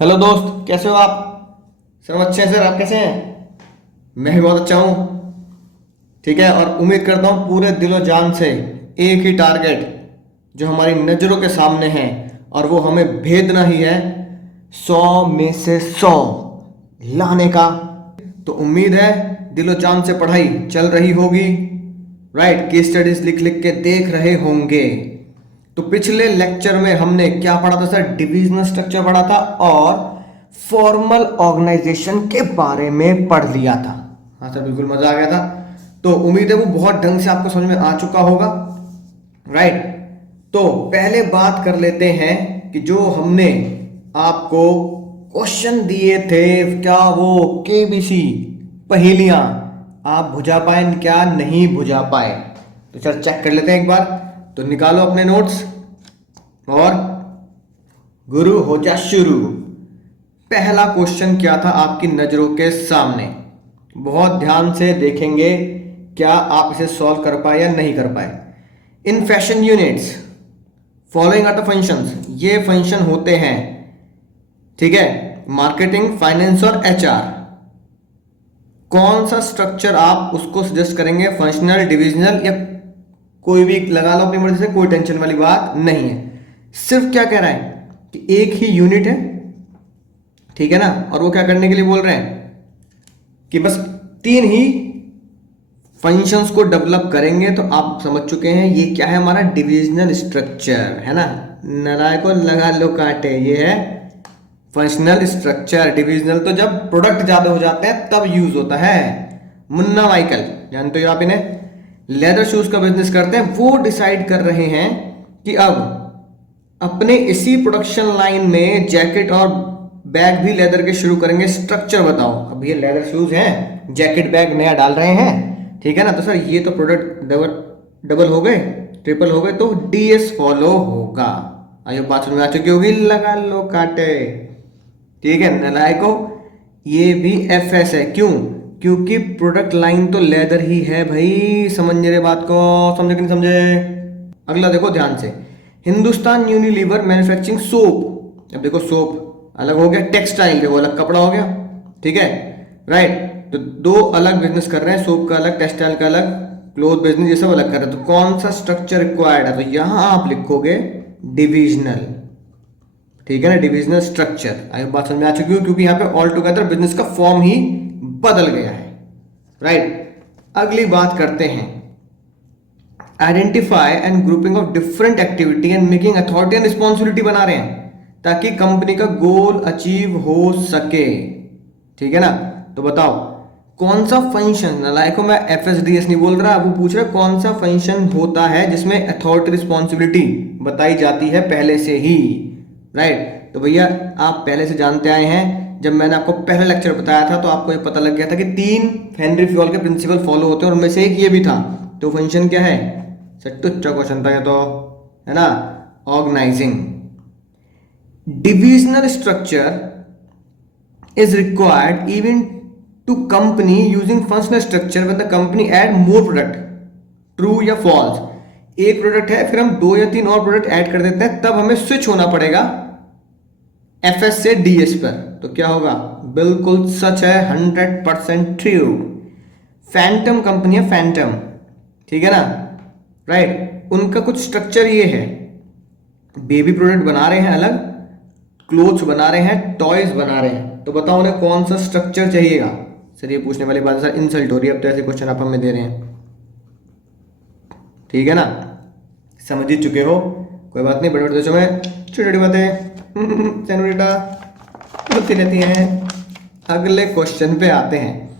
Hello दोस्त, कैसे हो आप? सब अच्छे हैं सर। आप कैसे हैं? मैं भी बहुत अच्छा हूँ। ठीक है, और उम्मीद करता हूँ पूरे दिलो जान से एक ही टारगेट जो हमारी नज़रों के सामने है और वो हमें भेदना ही है 100 में से 100 लाने का। तो उम्मीद है दिलो जान से पढ़ाई चल रही होगी। राइट, केस स्टडीज लिख लिख के देख रहे होंगे। तो पिछले लेक्चर में हमने क्या पढ़ा था सर? डिविजनल स्ट्रक्चर पढ़ा था और फॉर्मल ऑर्गेनाइजेशन के बारे में पढ़ लिया था। हाँ सर, बिल्कुल मजा आ गया था। तो उम्मीद है वो बहुत ढंग से आपको समझ में आ चुका होगा। राइट, तो पहले बात कर लेते हैं कि जो हमने आपको क्वेश्चन दिए थे, क्या वो केबीसी पहेलियां आप बुझा पाए क्या नहीं बुझा पाए? तो सर चेक कर लेते हैं एक बार। तो निकालो अपने नोट्स और गुरु हो जा शुरू। पहला क्वेश्चन क्या था आपकी नजरों के सामने? बहुत ध्यान से देखेंगे, क्या आप इसे सॉल्व कर पाए या नहीं कर पाए। In fashion units following are the functions, ये फंक्शन होते हैं। ठीक है, मार्केटिंग, फाइनेंस और एचआर। कौन सा स्ट्रक्चर आप उसको सजेस्ट करेंगे? फंक्शनल, डिविजनल या कोई भी लगा लो अपनी मर्जी से, कोई टेंशन वाली बात नहीं है। सिर्फ क्या कह रहा है कि एक ही यूनिट है, ठीक है ना, और वो क्या करने के लिए बोल रहे हैं कि बस तीन ही फंक्शंस को डेवलप करेंगे। तो आप समझ चुके हैं ये क्या है, हमारा डिविजनल स्ट्रक्चर है ना। नाराय को लगा लो काटे, ये है फंक्शनल स्ट्रक्चर। डिविजनल तो जब प्रोडक्ट ज्यादा हो जाते हैं तब यूज होता है। मुन्ना माइकल, जानते हो आप इन्हें, लेदर शूज का बिजनेस करते हैं। वो डिसाइड कर रहे हैं कि अब अपने इसी प्रोडक्शन लाइन में जैकेट और बैग भी लेदर के शुरू करेंगे। स्ट्रक्चर बताओ। अब ये लेदर शूज हैं, जैकेट बैग नया डाल रहे हैं, ठीक है ना। तो सर ये तो प्रोडक्ट डबल डबल हो गए, ट्रिपल हो गए, तो डीएस फॉलो होगा। आइए बात समझ में आ चुकी होगी, लगा लो काटे। ठीक है नलायको, ये भी एफएस है। क्यों? क्योंकि प्रोडक्ट लाइन तो लेदर ही है भाई। समझ रहे बात को? समझे कि नहीं समझे? अगला देखो ध्यान से, हिंदुस्तान यूनिलीवर मैन्युफैक्चरिंग सोप। अब देखो सोप अलग हो गया, टेक्सटाइल देखो अलग कपड़ा हो गया, ठीक है। राइट, तो दो अलग बिजनेस कर रहे हैं, सोप का अलग, टेक्सटाइल का अलग, क्लोथ बिजनेस ये सब अलग कर रहे हैं। तो कौन सा स्ट्रक्चर रिक्वायर्ड है? तो यहां आप लिखोगे डिविजनल, ठीक है ना, डिविजनल स्ट्रक्चर। आई बात समझ में आ चुकी हो, क्योंकि यहां पे ऑल टुगेदर बिजनेस का फॉर्म ही बदल गया है। राइट, अगली बात करते हैं, identify and grouping of different activity and making authority and responsibility बना रहे हैं ताकि कंपनी का गोल अचीव हो सके, ठीक है ना। तो बताओ कौन सा फंक्शन, लाइक मैं एफएसडीएस नहीं बोल रहा, वो पूछ रहा है कौन सा फंक्शन होता है जिसमें अथॉरिटी रिस्पॉन्सिबिलिटी बताई जाती है पहले से ही। राइट, तो भैया आप पहले से जानते आए हैं, जब मैंने आपको पहला लेक्चर बताया था तो आपको ये पता लग गया था कि तीन हेनरी फ्योल के प्रिंसिपल फॉलो होते हैं और उनमें से एक ये भी था। तो फंक्शन क्या है सर? टुच्चा क्वेश्चन था ये तो, है ना। Organising divisional structure is required even to company using functional structure when the company add more product। True या फॉल्स? एक प्रोडक्ट है, फिर हम दो या तीन और प्रोडक्ट ऐड कर देते हैं, तब हमें स्विच होना पड़ेगा एफएस से डीएस पर। तो क्या होगा? बिल्कुल सच है, 100% ट्रू। फैंटम कंपनी है, फैंटम, ठीक है ना। राइट, उनका कुछ स्ट्रक्चर ये है, बेबी प्रोडक्ट बना रहे हैं अलग, क्लोथ्स बना रहे हैं, टॉयज बना रहे हैं। तो बताओ उन्हें कौन सा स्ट्रक्चर चाहिएगा? सर ये पूछने वाली बात है सर, इंसल्ट हो रही है। अब तो ऐसे क्वेश्चन आप हमें दे रहे हैं, ठीक है ना, समझ ही चुके हो। कोई बात नहीं, बड़े बड़े देशों में छोटी छोटी बातें सेनोरिटा होती रहती हैं। अगले क्वेश्चन पे आते हैं,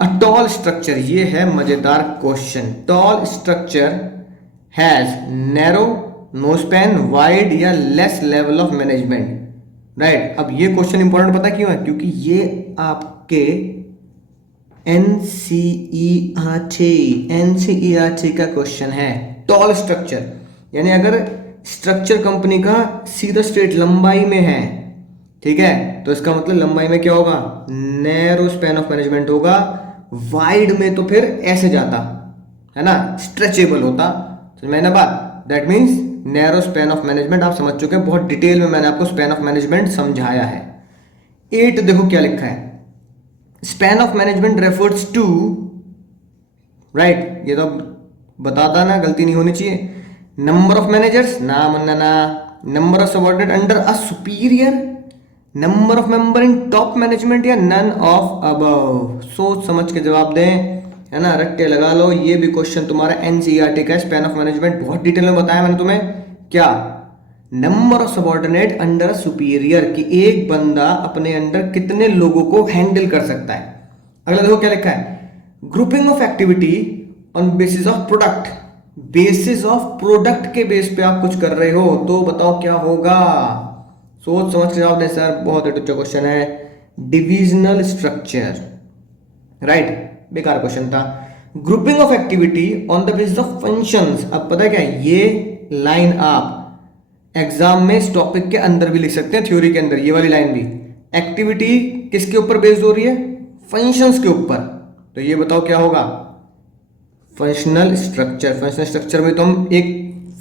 अ टॉल स्ट्रक्चर। ये है मजेदार question. Tall structure has narrow, no span, wide या less level of management. Right, अब ये क्वेश्चन इंपॉर्टेंट पता क्यों है? क्योंकि ये आपके एनसीईआरटी का क्वेश्चन है। टॉल स्ट्रक्चर यानी अगर स्ट्रक्चर कंपनी का सीधा स्ट्रेट लंबाई में है, ठीक है, तो इसका मतलब लंबाई में क्या होगा? नैरो स्पैन ऑफ मैनेजमेंट होगा। वाइड में तो फिर ऐसे जाता, है ना, स्ट्रेचेबल होता। तो मैंने बात, that means narrow span of management आप समझ चुके हैं, बहुत डिटेल में मैंने आपको स्पैन ऑफ मैनेजमेंट समझाया है। 8 देखो क्या लिखा है, span of management refers to, right, ये तो बताता ना, गलती नहीं होनी चाहिए। नंबर ऑफ मैनेजर्स ना मुन्ना ना, number of subordinate under a superior, number of member in top management, या नन ऑफ अबव। सोच समझ के जवाब दें, है ना, रट्टे लगा लो। ये भी क्वेश्चन तुम्हारा एनसीईआरटी का, स्पैन ऑफ मैनेजमेंट बहुत डिटेल में बताया मैंने तुम्हें। क्या, number of subordinate under superior, कि एक बंदा अपने अंडर कितने लोगों को हैंडल कर सकता है। अगला देखो क्या लिखा है, grouping of activity on basis of product, basis of product के बेस पे आप कुछ कर रहे हो तो बताओ क्या होगा। सोच समझ के जवाब दें सर, बहुत अच्छा क्वेश्चन है। डिविजनल स्ट्रक्चर, राइट, बेकार क्वेश्चन था। Grouping of activity on the basis of functions, अब पता है क्या है, ये लाइन आप एग्जाम में इस टॉपिक के अंदर भी लिख सकते हैं, थ्योरी के अंदर, ये वाली लाइन भी। एक्टिविटी किसके ऊपर बेस्ड हो रही है, फंक्शंस के ऊपर, तो ये बताओ क्या होगा, फंक्शनल स्ट्रक्चर। फंक्शनल स्ट्रक्चर में तो हम एक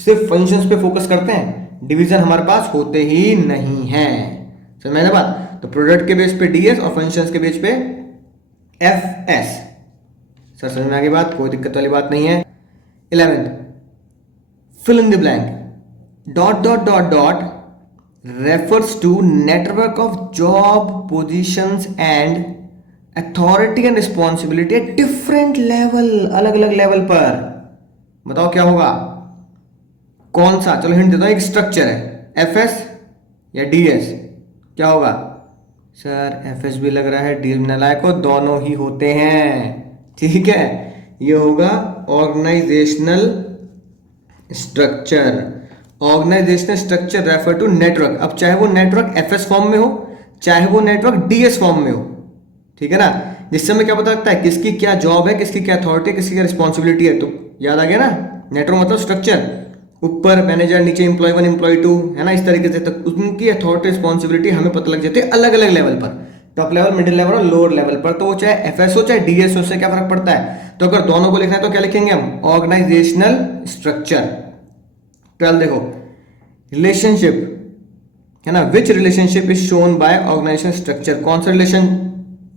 सिर्फ फंक्शंस पे फोकस करते हैं, डिवीजन हमारे पास होते ही नहीं है, समझ में ना बात। तो प्रोडक्ट के बेस पे डीएस और फंक्शंस के बेस पे एफएस। सर समझ में आ गई बात, कोई दिक्कत वाली बात नहीं है। 11th, fill in the blank, dot dot dot dot refers to network of job positions and authority and responsibility at different level, अलग अलग लेवल पर। बताओ क्या होगा, कौन सा, चलो हिंट देता हूं, एक स्ट्रक्चर है, एफएस या डीएस, क्या होगा। सर एफएस भी लग रहा है, डीएस नालायक को, दोनों ही होते हैं, ठीक है। ये होगा organisational structure. Organisational structure refer to network, अब चाहे वो नेटवर्क एफएस फॉर्म में हो, चाहे वो नेटवर्क डीएस फॉर्म में हो, ठीक है ना। जिससे हमें क्या पता लगता है, किसकी क्या जॉब है, किसकी क्या अथॉरिटी है, किसकी क्या रिस्पॉन्सिबिलिटी है। तो याद आ गया ना, नेटवर्क मतलब स्ट्रक्चर, ऊपर मैनेजर, नीचे एम्प्लॉय 1 एम्प्लॉय 2, है ना, इस तरीके से। तक उनकी अथॉरिटी रिस्पॉन्सिबिलिटी हमें पता लग जाती है अलग अलग लेवल पर, टॉप लेवल, मिडिल लेवल और लोअर लेवल पर। तो वो चाहे एफएस हो चाहे डीएस हो, उससे क्या फर्क पड़ता है। तो अगर दोनों को लिखना है तो क्या लिखेंगे हम, ऑर्गेनाइजेशनल स्ट्रक्चर। 12 देखो, रिलेशनशिप, है ना, which relationship is shown by organisational structure, कौन सा रिलेशन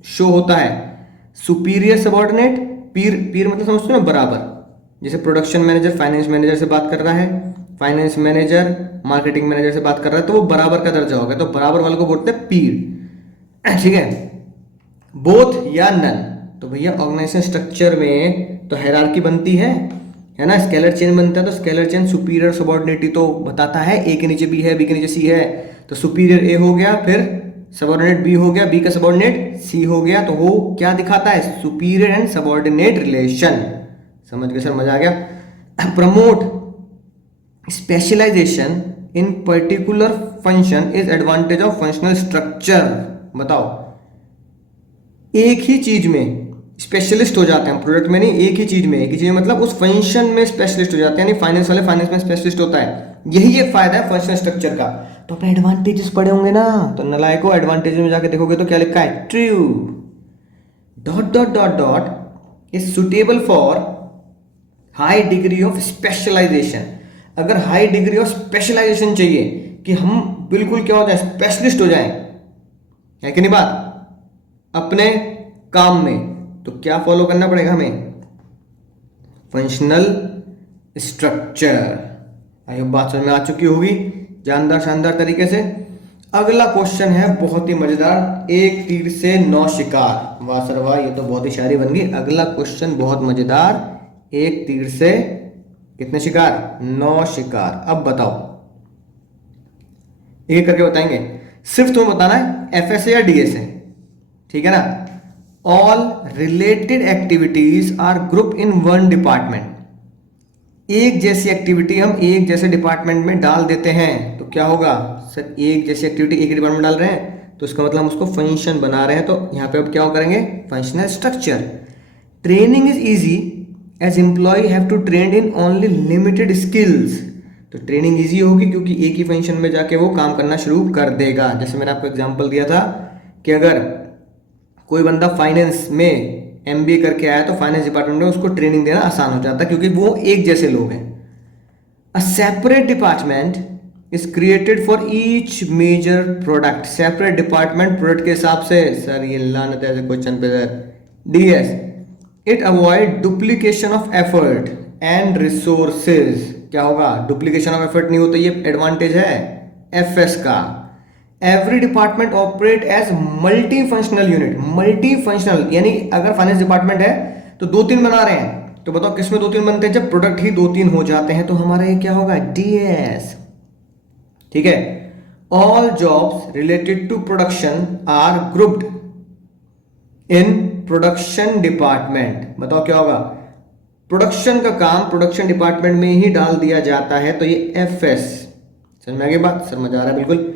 शो होता है, सुपीरियर सबऑर्डिनेट, पीर, पीर मतलब समझते हो ना, बराबर। जैसे प्रोडक्शन मैनेजर फाइनेंस मैनेजर से बात कर रहा है, फाइनेंस मैनेजर मार्केटिंग मैनेजर से बात कर रहा है, तो वो बराबर का दर्जा होगा, तो बराबर वाले को बोलते हैं पीर, ठीक है। बोथ या नन, तो भैया ऑर्गेनाइजेशन स्ट्रक्चर में तो हायरार्की बनती है ना, स्केलर चेन बनता है, तो स्केलर चेन सुपीरियर सबऑर्डिनेट तो बताता है, ए के नीचे बी है, बी के नीचे सी है, तो सुपीरियर ए हो गया, फिर सबऑर्डिनेट बी हो गया, बी का सबऑर्डिनेट सी हो गया, तो वो क्या दिखाता है, सुपीरियर एंड सबऑर्डिनेट रिलेशन। समझ गए सर, मजा आ गया। Promote specialisation in particular function is advantage of functional structure. बताओ, एक ही चीज में स्पेशलिस्ट हो जाते हैं, प्रोडक्ट में नहीं, एक ही चीज में मतलब उस फंक्शन में स्पेशलिस्ट हो जाते हैं, यानी फाइनेंस वाले फाइनेंस में स्पेशलिस्ट होता है, यही एक फायदा है फंक्शनल स्ट्रक्चर का। तो अपने एडवांटेजेस पढ़े होंगे ना, तो नलायको एडवांटेज में जाके देखोगे तो क्या लिखा है, true, dot dot dot dot is suitable for high degree of specialisation. अगर हाई डिग्री ऑफ स्पेशलाइजेशन चाहिए कि हम बिल्कुल क्या हो जाए, स्पेशलिस्ट हो जाए, है कि नहीं बात, अपने काम में, तो क्या फॉलो करना पड़ेगा हमें, फंक्शनल स्ट्रक्चर। आई होप बात समझ में आ चुकी होगी जानदार शानदार तरीके से। अगला क्वेश्चन है बहुत ही मजेदार, एक तीर से 9 शिकार। वाह सर वाह, ये तो बहुत ही शायरी बन गई। अगला क्वेश्चन बहुत मजेदार, एक तीर से कितने शिकार, 9 शिकार। अब बताओ, एक करके बताएंगे, सिर्फ तुम्हें बताना है एफएस या डीएस है, ठीक है ना। All related activities are group in one department. एक जैसी एक्टिविटी हम एक जैसे डिपार्टमेंट में डाल देते हैं तो क्या होगा, सर एक जैसी एक्टिविटी एक ही डिपार्टमेंट में डाल रहे हैं तो इसका मतलब हम उसको फंक्शन बना रहे हैं, तो यहां पे अब क्या करेंगे, functional structure. Training is easy as employ have to train in only limited skills. तो ट्रेनिंग इजी होगी क्योंकि एक ही फंक्शन में जाके वो काम करना शुरू कर देगा। जैसे मैंने आपको एग्जांपल दिया था कि अगर कोई बंदा फाइनेंस में एमबीए करके आया तो फाइनेंस डिपार्टमेंट में उसको ट्रेनिंग देना आसान हो जाता है क्योंकि वो एक जैसे लोग हैं। A separate department is created for each major product. Separate department product के हिसाब से, सर ये लानत है क्वेश्चन पे sir. DS, it avoid duplication of effort and resources. क्या होगा? डुप्लीकेशन ऑफ एफर्ट नहीं होता, ये एडवांटेज है एफएस का। Every department operate as multi functional unit. Multi functional यानी अगर फाइनेंस डिपार्टमेंट है तो 2-3 बना रहे हैं, तो बताओ किसमें 2-3 बनते हैं? जब प्रोडक्ट ही 2-3 हो जाते हैं तो हमारा ये क्या होगा? डीएस। ठीक है। All jobs related to production are grouped in production department. बताओ क्या होगा? प्रोडक्शन का काम प्रोडक्शन डिपार्टमेंट में ही डाल दिया जाता है, तो ये एफएस। समझ में आ गई बात? समझ आ रहा है बिल्कुल।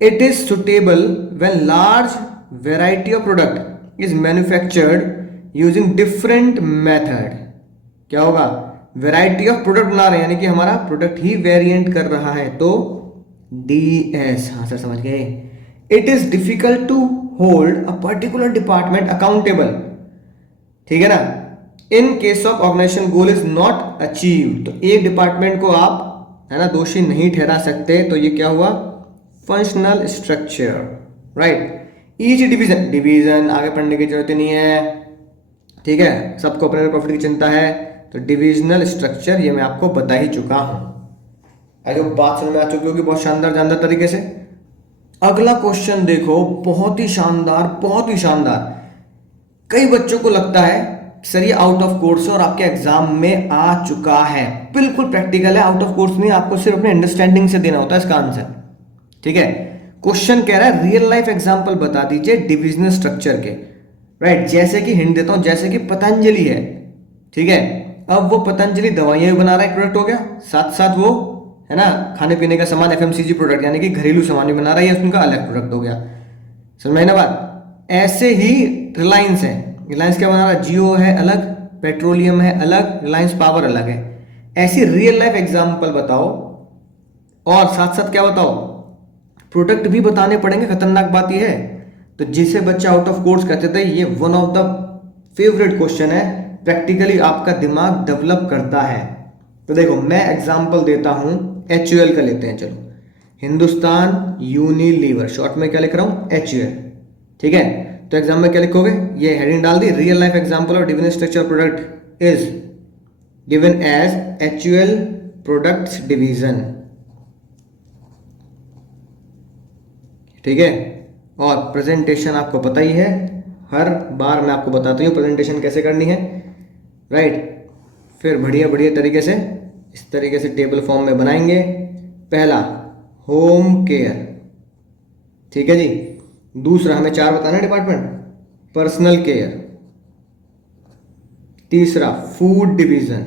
It is suitable when large variety of product is manufactured using different method. क्या होगा? वेराइटी ऑफ प्रोडक्ट बना रहे हैं, यानी कि हमारा प्रोडक्ट ही वेरिएंट कर रहा है, तो डीएस। हाँ सर समझ गए। It is difficult to hold a particular department accountable. ठीक है ना? In case of organisation goal is not achieve, तो एक डिपार्टमेंट को आप है ना दोषी नहीं ठहरा सकते, तो ये क्या हुआ? Functional structure. Right. Each division, division आगे पढ़ने की जरूरत नहीं है। ठीक है, सबको अपने प्रॉफिट की चिंता है, तो डिविजनल स्ट्रक्चर ये मैं आपको बता ही चुका हूं। अगर बात समझ में आ चुकी होगी बहुत शानदार जानदार तरीके से। अगला क्वेश्चन देखो, बहुत ही शानदार, बहुत ही शानदार। कई बच्चों को लगता है सर ये आउट ऑफ कोर्स है और आपके एग्जाम में आ चुका है। बिल्कुल प्रैक्टिकल है, आउट ऑफ कोर्स नहीं, आपको सिर्फ अपने अंडरस्टैंडिंग से देना होता है इसका आंसर। ठीक है। क्वेश्चन कह रहा है रियल लाइफ एग्जांपल बता दीजिए डिविजनल स्ट्रक्चर के। राइट। जैसे कि हिंट देता हूं, जैसे कि पतंजलि है। ठीक है। अब वो पतंजलि दवाइयां भी बना रहा है, प्रोडक्ट हो गया, साथ साथ वो है ना खाने पीने का सामान एफएमसीजी प्रोडक्ट यानी कि घरेलू सामान भी बना रहा है, उनका अलग प्रोडक्ट हो गया। समझ में आई ना बात? ऐसे ही रिलायंस है, रिलायंस क्या बना रहा है? जियो है अलग, पेट्रोलियम है अलग, रिलायंस पावर अलग है। ऐसी रियल लाइफ एग्जांपल बताओ और साथ साथ क्या बताओ? प्रोडक्ट भी बताने पड़ेंगे। खतरनाक बात यह है, तो जिसे बच्चा आउट ऑफ कोर्स कहते थे, ये one of the favourite question है, प्रैक्टिकली आपका दिमाग डेवलप करता है। तो देखो मैं एग्जांपल देता हूं, एचयूएल का लेते हैं। चलो, हिंदुस्तान यूनिलीवर, शॉर्ट में क्या लिख रहा हूं? एचयूएल। ठीक है। तो एग्जाम में क्या लिखोगे? ये हेडिंग डाल दी, real life example of division structure product is given as HUL products division. ठीक है। और प्रेजेंटेशन आपको पता ही है, हर बार मैं आपको बताता हूँ प्रेजेंटेशन कैसे करनी है। राइट। फिर बढ़िया बढ़िया तरीके से इस तरीके से टेबल फॉर्म में बनाएंगे। पहला होम केयर। ठीक है जी। दूसरा हमें 4 बताना है डिपार्टमेंट, पर्सनल केयर। तीसरा फूड डिवीजन।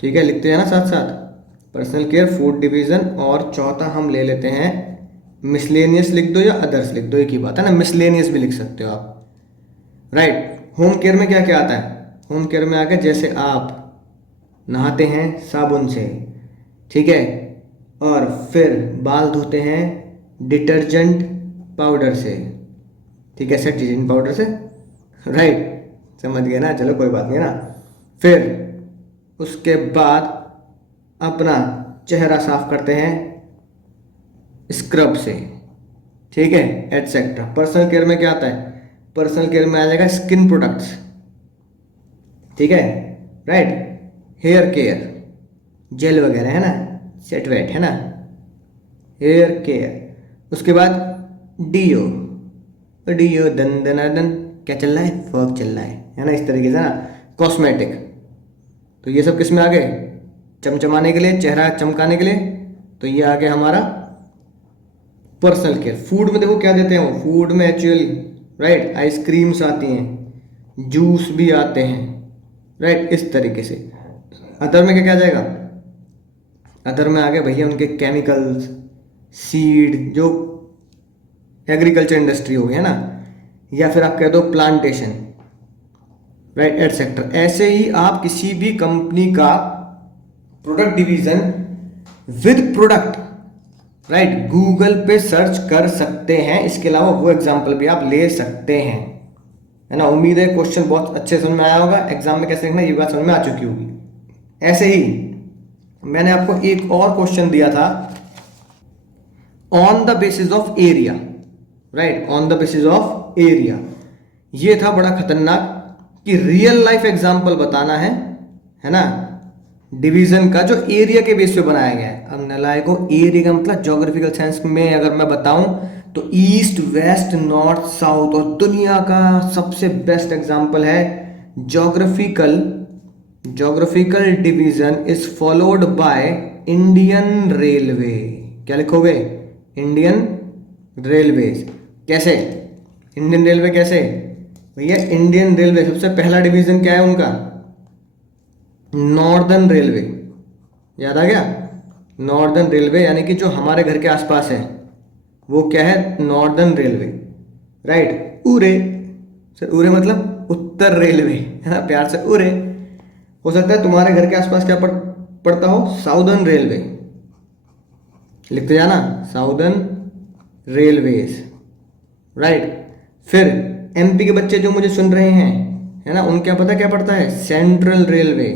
ठीक है, लिखते हैं ना साथ साथ, पर्सनल केयर, फूड डिवीजन। और चौथा हम ले लेते हैं मिसलेनियस, लिख दो या अदर्स लिख दो, एक ही बात है ना, मिसलेनियस भी लिख सकते हो आप। राइट। होम केयर में क्या क्या आता है? होम केयर में आगे जैसे आप नहाते हैं साबुन से, ठीक है, और फिर बाल धोते हैं डिटर्जेंट पाउडर से, ठीक है, डिटर्जेंट पाउडर से। राइट, समझ गए ना? चलो कोई बात नहीं है ना। फिर उसके बाद अपना चेहरा साफ करते हैं स्क्रब से, ठीक है, एटसेट्रा। पर्सनल केयर में क्या आता है? पर्सनल केयर में आ जाएगा स्किन प्रोडक्ट्स, ठीक है, राइट। हेयर केयर, जेल वगैरह है ना, सेट वेट है ना, हेयर केयर। उसके बाद डीओ, डीओ दन दनादन, क्या चल रहा है? फॉग चल रहा है ना, इस तरीके से ना। कॉस्मेटिक, तो ये सब किस में आ गए? चमचमाने के लिए, चेहरा चमकाने के लिए, तो ये आ गया हमारा पर्सनल केयर। फूड में देखो क्या देते हैं वो, फूड में एक्चुअली, राइट, आइसक्रीम्स आती हैं, जूस भी आते हैं, राइट, इस तरीके से। अदर में क्या क्या जाएगा? अदर में आ गए भैया उनके केमिकल्स, सीड, जो एग्रीकल्चर इंडस्ट्री हो गई है ना, या फिर आप कह दो प्लांटेशन, राइट, एटसेट्रा। ऐसे ही आप किसी भी कंपनी का product division with product, right, Google पे सर्च कर सकते हैं। इसके अलावा वो एग्जाम्पल भी आप ले सकते हैं, है ना। उम्मीद है क्वेश्चन बहुत अच्छे समझ में आया होगा। एग्जाम में कैसे लिखना ये बात समझ में आ चुकी होगी। ऐसे ही मैंने आपको एक और क्वेश्चन दिया था, on the basis of area, right, on the basis of area. ये था बड़ा खतरनाक कि रियल लाइफ एग्जांपल बताना है ना, डिवीजन का जो एरिया के बेस पे बनाया गया है। अब नालायकों, एरिया का मतलब ज्योग्राफिकल सेंस में अगर मैं बताऊं तो ईस्ट वेस्ट नॉर्थ साउथ, और दुनिया का सबसे बेस्ट एग्जांपल है geographical division is followed by Indian railway. क्या लिखोगे? Indian railways. कैसे इंडियन रेलवे? कैसे भैया, इंडियन रेलवे सबसे पहला डिवीजन क्या है उनका? Northern railway. याद आ गया? नॉर्दर्न रेलवे यानी कि जो हमारे घर के आसपास है वो क्या है? Northern railway, right. उरे सर, उरे मतलब उत्तर रेलवे, है ना, प्यार से उरे। हो सकता है तुम्हारे घर के आसपास क्या पड़ता हो? Southern railway. लिखते जाना, साउदर्न रेलवेज, राइट। फिर एमपी के बच्चे जो मुझे सुन रहे हैं, है ना, उनको क्या पता क्या पड़ता है? Central railway.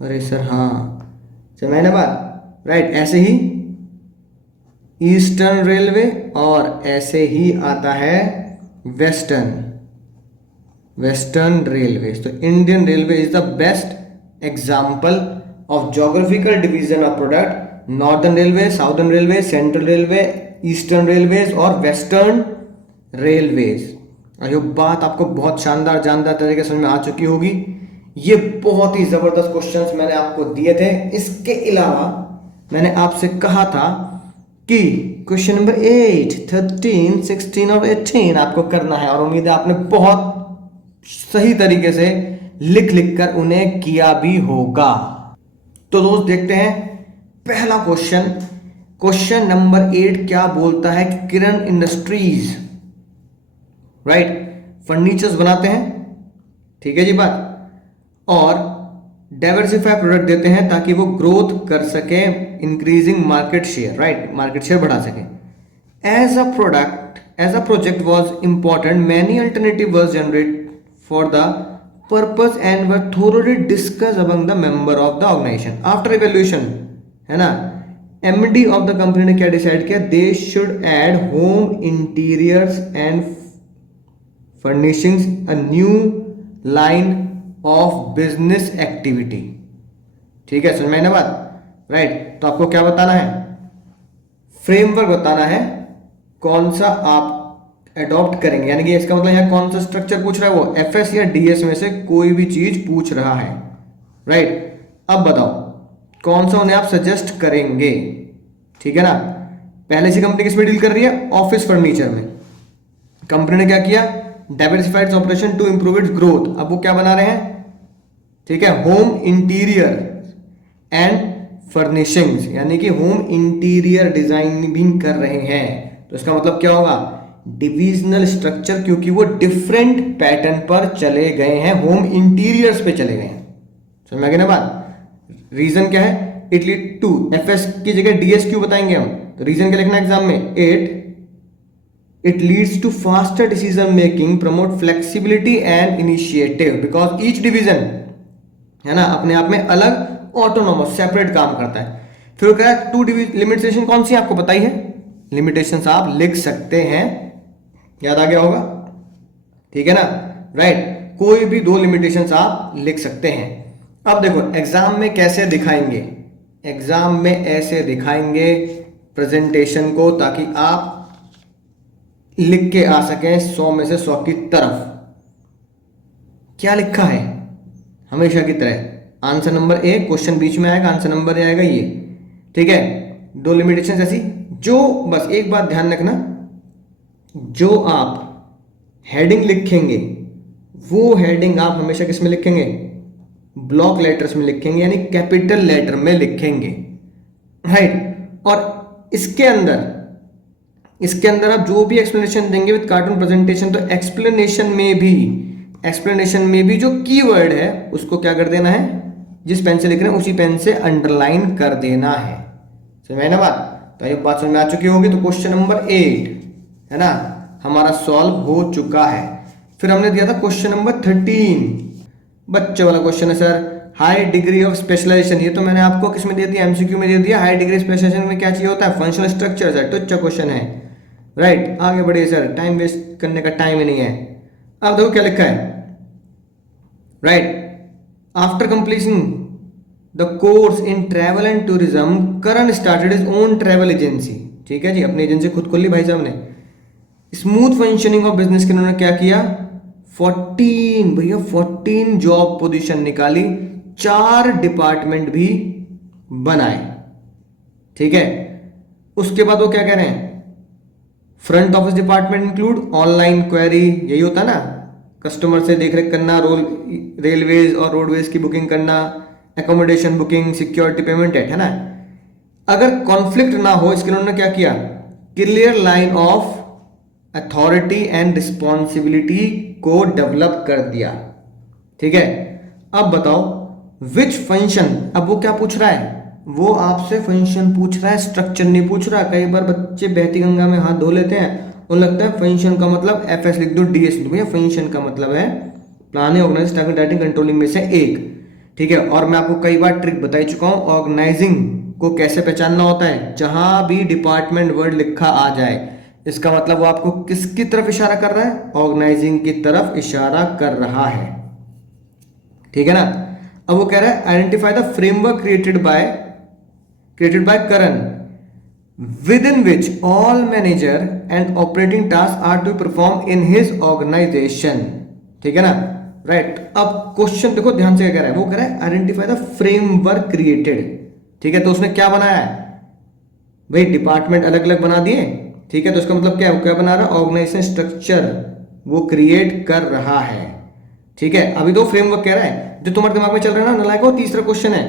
अरे सर हाँ, समझे ना बात, राइट। ऐसे ही ईस्टर्न रेलवे, और ऐसे ही आता है वेस्टर्न रेलवे। तो Indian railway is the best example of geographical division of product. Northern railway, southern railway, central railway, eastern railways और वेस्टर्न रेलवेज। और ये बात आपको बहुत शानदार जानदार तरीके से समझ में आ चुकी होगी। ये बहुत ही जबरदस्त क्वेश्चंस मैंने आपको दिए थे। इसके अलावा मैंने आपसे कहा था कि क्वेश्चन नंबर 8, 13, 16 और 18 आपको करना है, और उम्मीद है आपने बहुत सही तरीके से लिख कर उन्हें किया भी होगा। तो दोस्त देखते हैं पहला क्वेश्चन नंबर 8 क्या बोलता है कि किरण इंडस्ट्रीज, राइट, फर्नीचर्स बनाते हैं, ठीक है जी बात, और डाइवर्सिफाई प्रोडक्ट देते हैं ताकि वो ग्रोथ कर सके, increasing market share, right, market share बढ़ा सके। As a project was important, many alternative was generate for the purpose and were thoroughly discuss among the member of the organisation. After evaluation, है ना, MD of the company ने क्या decide किया? They should add home interiors and furnishings a new line of business activity. ठीक है, समझ में आई ना बात, राइट। तो आपको क्या बताना है? फ्रेमवर्क बताना है कौन सा आप एडॉप्ट करेंगे, यानी कि इसका मतलब यहाँ कौन सा स्ट्रक्चर पूछ रहा है, वो एफएस या डीएस में से कोई भी चीज पूछ रहा है, राइट। अब बताओ कौन सा उन्हें आप सजेस्ट करेंगे, ठीक है ना। पहले से कंपनी किस में डील कर रही है? ऑफिस फर्नीचर में। कंपनी ने क्या किया? Diversified operation to improve its growth. अब वो क्या बना रहे हैं? ठीक है, होम इंटीरियर एंड फर्निशिंग्स, यानी कि होम इंटीरियर डिजाइनिंग कर रहे हैं। तो इसका मतलब क्या होगा? डिविजनल स्ट्रक्चर, क्योंकि वो डिफरेंट पैटर्न पर चले गए हैं, होम इंटीरियर्स पे चले गए हैं। समझ में आ गया ना बात। रीजन क्या है? इट लीड टू, एफएस की जगह डीएस क्यों बताएंगे हम? तो रीजन क्या लिखना एग्जाम में? It leads to faster decision making, promote flexibility and initiative, because each division, है ना, अपने आप में अलग ऑटोनोमस सेपरेट काम करता है। फिर क्या है? टू लिमिटेशन कौन सी आपको बताई है? लिमिटेशंस आप लिख सकते हैं, याद आ गया होगा, ठीक है ना, राइट। कोई भी 2 लिमिटेशंस आप लिख सकते हैं। अब देखो एग्जाम में कैसे दिखाएंगे? एग्जाम में ऐसे दिखाएंगे प्रेजेंटेशन को ताकि आप लिख के आ सकें 100 में से 100 की तरफ। क्या लिखा है? हमेशा की तरह आंसर नंबर ए, क्वेश्चन बीच में आएगा, आंसर नंबर ए आएगा ये, ठीक है। 2 लिमिटेशन ऐसी, जो बस एक बात ध्यान रखना, जो आप हेडिंग लिखेंगे वो हेडिंग आप हमेशा किस में लिखेंगे? ब्लॉक लेटर्स में लिखेंगे, यानी कैपिटल लेटर में लिखेंगे, राइट। और इसके अंदर आप जो भी एक्सप्लेनेशन देंगे विद कार्टून प्रेजेंटेशन, तो एक्सप्लेनेशन में भी जो कीवर्ड है उसको क्या कर देना है? जिस पेन से लिख रहे हैं उसी पेन से अंडरलाइन कर देना है। समझ में ना बात? तो ये बात समझ में आ चुकी होगी। तो क्वेश्चन नंबर 8, है ना, हमारा सॉल्व हो चुका है। फिर हमने दिया था क्वेश्चन नंबर 13, बच्चे वाला क्वेश्चन है sir, high degree of specialisation, ये तो मैंने आपको किस में दे दिया, एमसीक्यू में दे दिया। हाई डिग्री स्पेशलाइजेशन में क्या चाहिए होता है, फंक्शनल स्ट्रक्चर है, तो अच्छा क्वेश्चन है। राइट, आगे बढ़िए सर, टाइम वेस्ट करने का टाइम ही नहीं है। अब देखो क्या लिखा है, right, after completion the course in travel and tourism Karan started his own travel agency. ठीक है जी, अपनी एजेंसी खुद खोल ली भाई साहब ने। स्मूथ फंक्शनिंग ऑफ बिजनेस के उन्होंने क्या किया, 14 भैया 14 जॉब पोजीशन निकाली, 4 डिपार्टमेंट भी बनाए। ठीक है, उसके बाद वो क्या कह रहे हैं, front office department include online query, यही होता है ना, कस्टमर से देखरेख करना, रेलवेज और रोडवेज की बुकिंग करना, एकोमोडेशन बुकिंग, सिक्योरिटी पेमेंट है ना। अगर कॉन्फ्लिक्ट ना हो इसके लिए उन्होंने क्या किया, clear line of authority and responsibility को डेवलप कर दिया। ठीक है, अब बताओ विच फंक्शन, अब वो क्या पूछ रहा है, वो आपसे फंक्शन पूछ रहा है, स्ट्रक्चर नहीं पूछ रहा। कई बार बच्चे बहती गंगा में हाथ धो लेते हैं, उन्हें लगता है फंक्शन का मतलब एफएस लिख दो, डीएस लिख दो। भैया फंक्शन का मतलब है planning, organising, target, writing, controlling में से एक। ठीक है, और मैं आपको कई बार ट्रिक बता चुका हूं, ऑर्गेनाइजिंग को कैसे पहचानना होता है, जहां भी डिपार्टमेंट वर्ड लिखा आ जाए इसका मतलब वो आपको किसकी तरफ इशारा कर रहा है, ऑर्गेनाइजिंग की तरफ इशारा कर रहा है। ठीक है ना। अब वो कह रहा है identify the framework created by करण within which all manager and operating task are to perform in his organisation. ठीक है ना, राइट। अब क्वेश्चन देखो ध्यान से क्या कह रहा है, वो कह रहा है आइडेंटिफाई द फ्रेमवर्क क्रिएटेड। ठीक है, तो उसने क्या बनाया है भाई, डिपार्टमेंट अलग अलग बना दिए। ठीक है, तो उसका मतलब क्या है, क्या बना रहा है, ऑर्गेनाइजेशन स्ट्रक्चर वो क्रिएट कर रहा है। ठीक है, अभी तो फ्रेमवर्क कह रहा है, जो तुम्हारे दिमाग में चल रहा है ना नलायक, वो तीसरा क्वेश्चन है,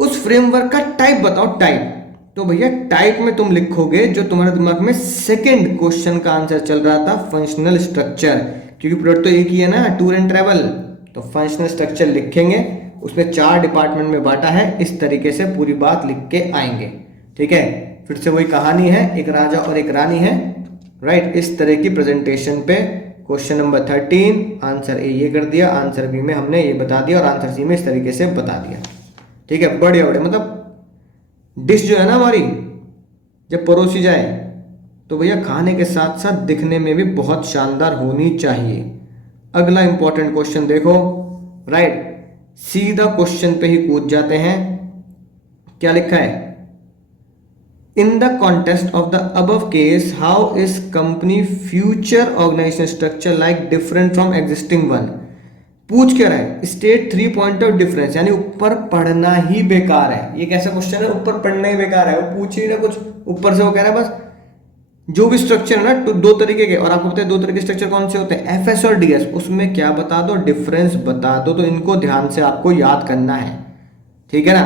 उस फ्रेमवर्क का टाइप बताओ, टाइप। तो भैया टाइप में तुम लिखोगे जो तुम्हारे दिमाग में सेकंड क्वेश्चन का आंसर चल रहा था, फंक्शनल स्ट्रक्चर, क्योंकि प्रोडक्ट तो एक ही है ना, टूर एंड ट्रैवल। तो फंक्शनल स्ट्रक्चर लिखेंगे, उसमें 4 डिपार्टमेंट में बांटा है, इस तरीके से पूरी बात लिख के आएंगे। ठीक है, फिर से वही कहानी है, एक राजा और एक रानी है। राइट, इस तरह की प्रेजेंटेशन पे क्वेश्चन नंबर 13 आंसर ए ये कर दिया, आंसर बी में हमने ये बता दिया, और आंसर सी में इस तरीके से बता दिया। ठीक है, बढ़िया बढ़िया, मतलब डिश जो है ना हमारी जब परोसी जाए तो भैया खाने के साथ साथ दिखने में भी बहुत शानदार होनी चाहिए। अगला इंपॉर्टेंट क्वेश्चन देखो, राइट, सीधा क्वेश्चन पे ही कूद जाते हैं। क्या लिखा है, in the context of the above case how is company future organisation structure like different from existing one. पूछ क्या रहा है, स्टेट 3 पॉइंट ऑफ डिफरेंस, यानी ऊपर पढ़ना ही बेकार है। ये कैसा क्वेश्चन है, ऊपर पढ़ना ही बेकार है, वो पूछ ही ना कुछ ऊपर से, वो कह रहा है बस जो भी स्ट्रक्चर है ना, तो 2 तरीके के, और आपको पता है 2 तरह के स्ट्रक्चर कौन से होते हैं, एफएस और डीएस, उसमें क्या बता दो, डिफरेंस बता दो। तो इनको ध्यान से आपको याद करना है। ठीक है ना।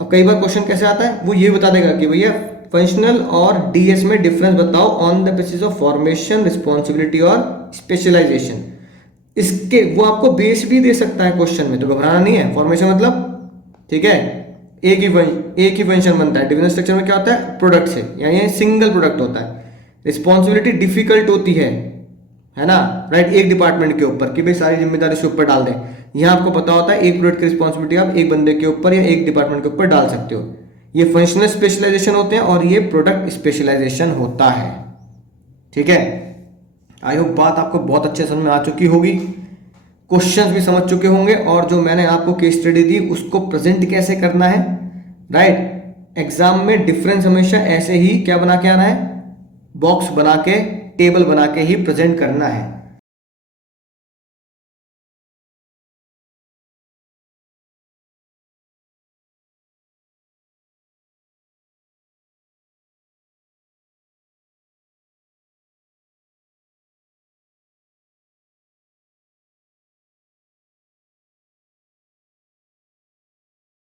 अब कई बार क्वेश्चन कैसे आता है, वो ये बता देगा कि भैया फंक्शनल और डीएस में डिफरेंस बताओ on the basis of formation, responsibility और स्पेशलाइजेशन। इसके वो आपको बेस भी दे सकता है क्वेश्चन में, तो घबराना नहीं है। फॉर्मेशन मतलब ठीक है, एक ही फंक्शन बनता है। डिवीजन स्ट्रक्चर में क्या होता है, प्रोडक्ट से, यानी सिंगल प्रोडक्ट होता है। रिस्पॉन्सिबिलिटी डिफिकल्ट होती है ना, राइट, एक डिपार्टमेंट के ऊपर कि भाई सारी जिम्मेदारी उसके ऊपर डाल दें। यहां आपको पता होता है एक प्रोडक्ट की रिस्पॉन्सिबिलिटी आप एक बंदे के ऊपर या एक डिपार्टमेंट के ऊपर डाल सकते हो। ये फंक्शनल स्पेशलाइजेशन होते हैं और ये प्रोडक्ट स्पेशलाइजेशन होता है। ठीक है, आई होप बात आपको बहुत अच्छे समझ में आ चुकी होगी, क्वेश्चंस भी समझ चुके होंगे, और जो मैंने आपको केस स्टडी दी उसको प्रेजेंट कैसे करना है। राइट, एग्जाम में डिफरेंस हमेशा ऐसे ही क्या बना के आना है, बॉक्स बना के, टेबल बना के ही प्रेजेंट करना है।